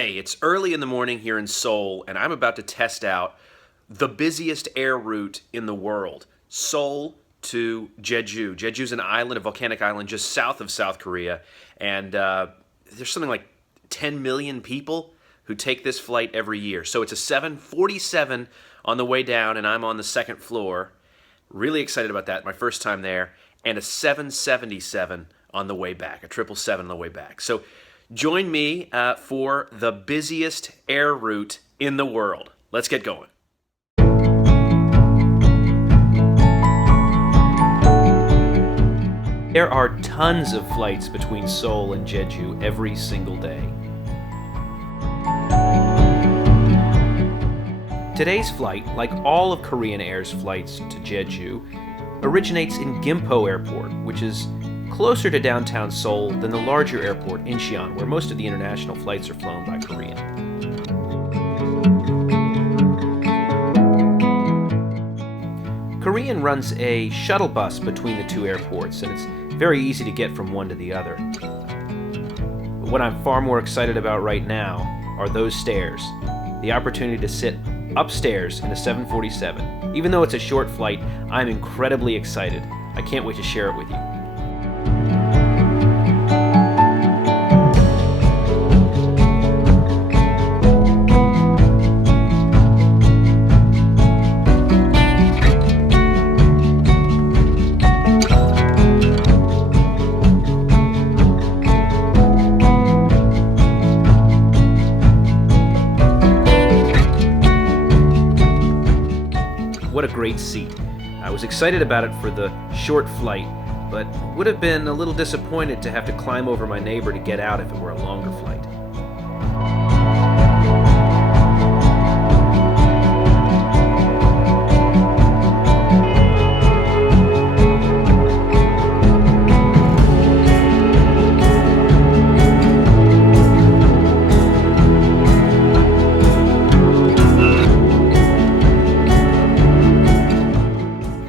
Hey, it's early in the morning here in Seoul, and I'm about to test out the busiest air route in the world, Seoul to Jeju. Jeju's an island, a volcanic island just south of South Korea, and there's something like 10 million people who take this flight every year. So it's a 747 on the way down, and I'm on the second floor. Really excited about that, my first time there, and a 777 on the way back, a 777 on the way back. So join me for the busiest air route in the world. Let's get going. There are tons of flights between Seoul and Jeju every single day. Today's flight, like all of Korean Air's flights to Jeju, originates in Gimpo Airport, which is closer to downtown Seoul than the larger airport Incheon, where most of the international flights are flown by Korean. Korean runs a shuttle bus between the two airports, and it's very easy to get from one to the other. But what I'm far more excited about right now are those stairs, the opportunity to sit upstairs in a 747. Even though it's a short flight, I'm incredibly excited. I can't wait to share it with you. What a great seat. I was excited about it for the short flight, but would have been a little disappointed to have to climb over my neighbor to get out if it were a longer flight.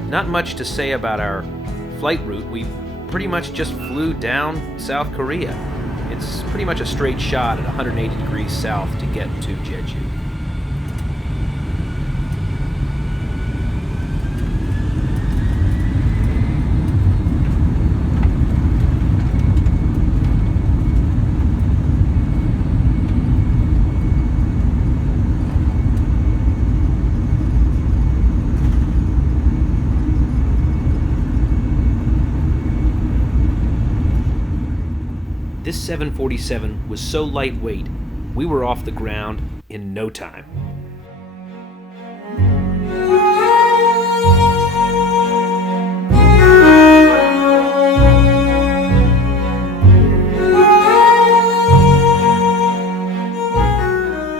Not much to say about our flight route. We pretty much just flew down South Korea. It's pretty much a straight shot at 180 degrees south to get to Jeju. This 747 was so lightweight, we were off the ground in no time.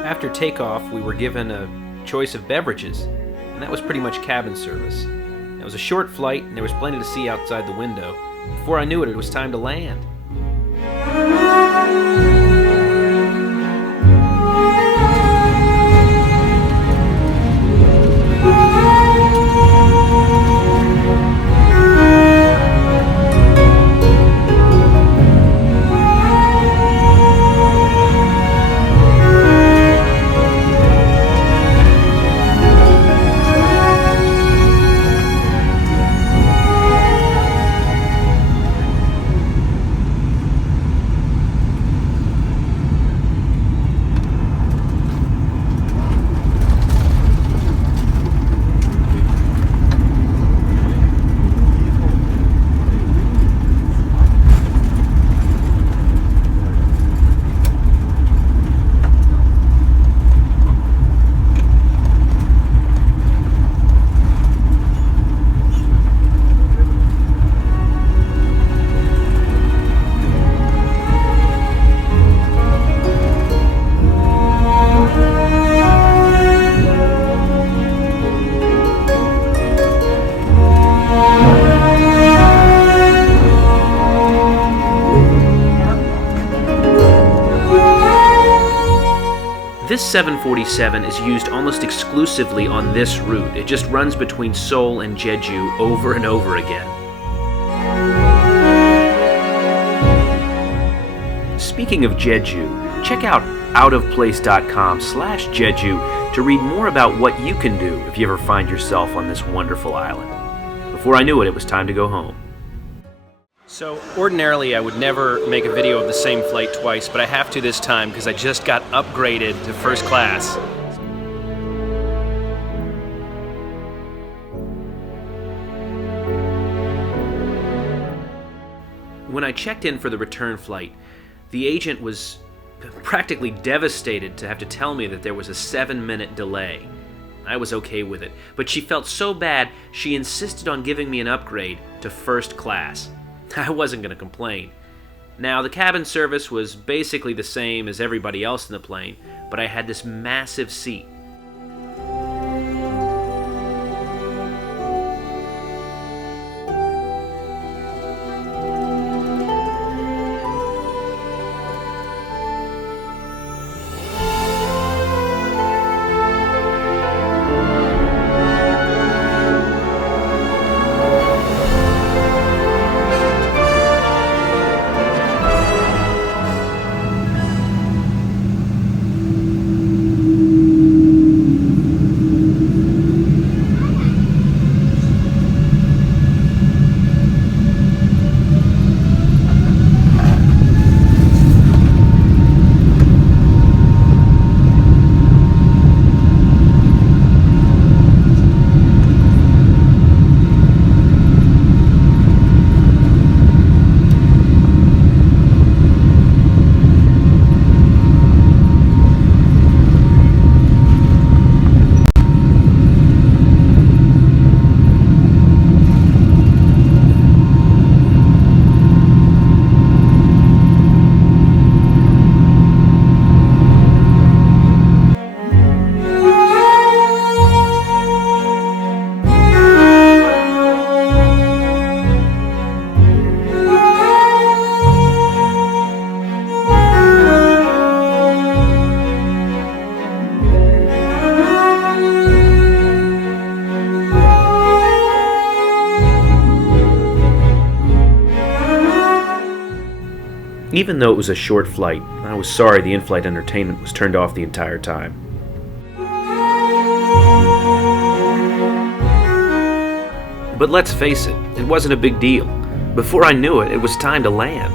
After takeoff, we were given a choice of beverages, and that was pretty much cabin service. It was a short flight, and there was plenty to see outside the window. Before I knew it, it was time to land. This 747 is used almost exclusively on this route. It just runs between Seoul and Jeju over and over again. Speaking of Jeju, Check out outofplace.com/Jeju to read more about what you can do if you ever find yourself on this wonderful island. Before I knew it, it was time to go home. So ordinarily I would never make a video of the same flight twice, but I have to this time because I just got upgraded to first class. When I checked in for the return flight, the agent was practically devastated to have to tell me that there was a 7-minute delay. I was okay with it, but she felt so bad she insisted on giving me an upgrade to first class. I wasn't going to complain. Now, the cabin service was basically the same as everybody else in the plane, but I had this massive seat. Even though it was a short flight, I was sorry the in-flight entertainment was turned off the entire time. But let's face it, it wasn't a big deal. Before I knew it, it was time to land.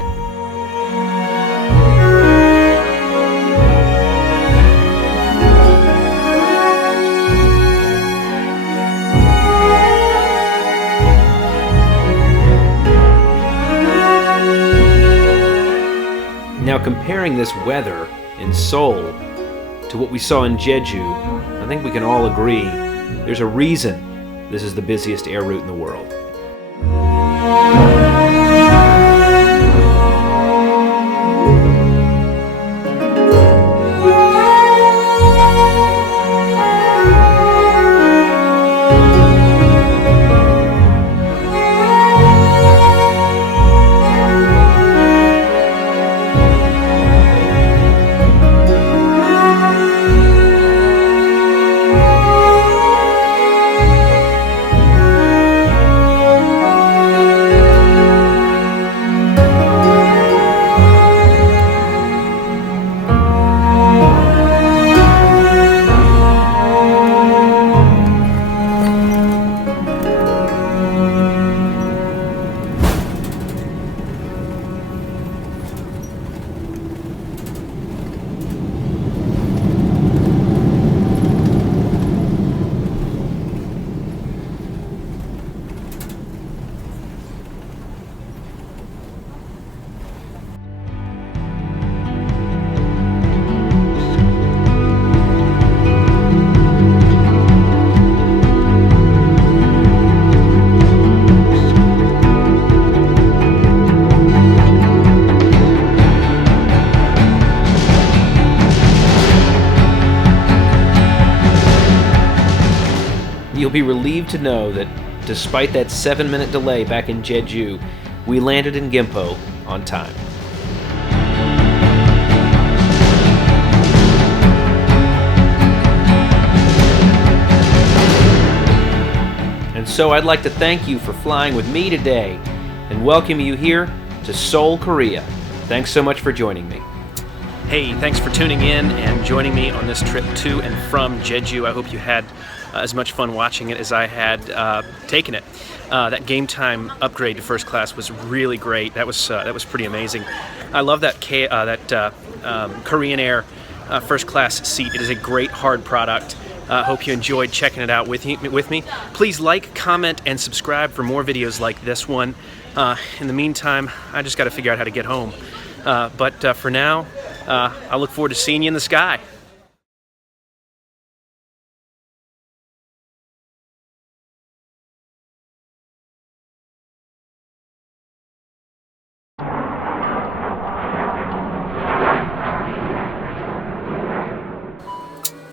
Now, comparing this weather in Seoul to what we saw in Jeju, I think we can all agree there's a reason this is the busiest air route in the world. You'll be relieved to know that despite that 7-minute delay back in Jeju, we landed in Gimpo on time. And so I'd like to thank you for flying with me today and welcome you here to Seoul, Korea. Thanks so much for joining me. Hey, thanks for tuning in and joining me on this trip to and from Jeju. I hope you had as much fun watching it as I had taking it. That game time upgrade to first class was really great. That was pretty amazing. I love that Korean Air first class seat. It is a great hard product. Hope you enjoyed checking it out with me. Please like, comment, and subscribe for more videos like this one. In the meantime, I just got to figure out how to get home. But for now, I look forward to seeing you in the sky.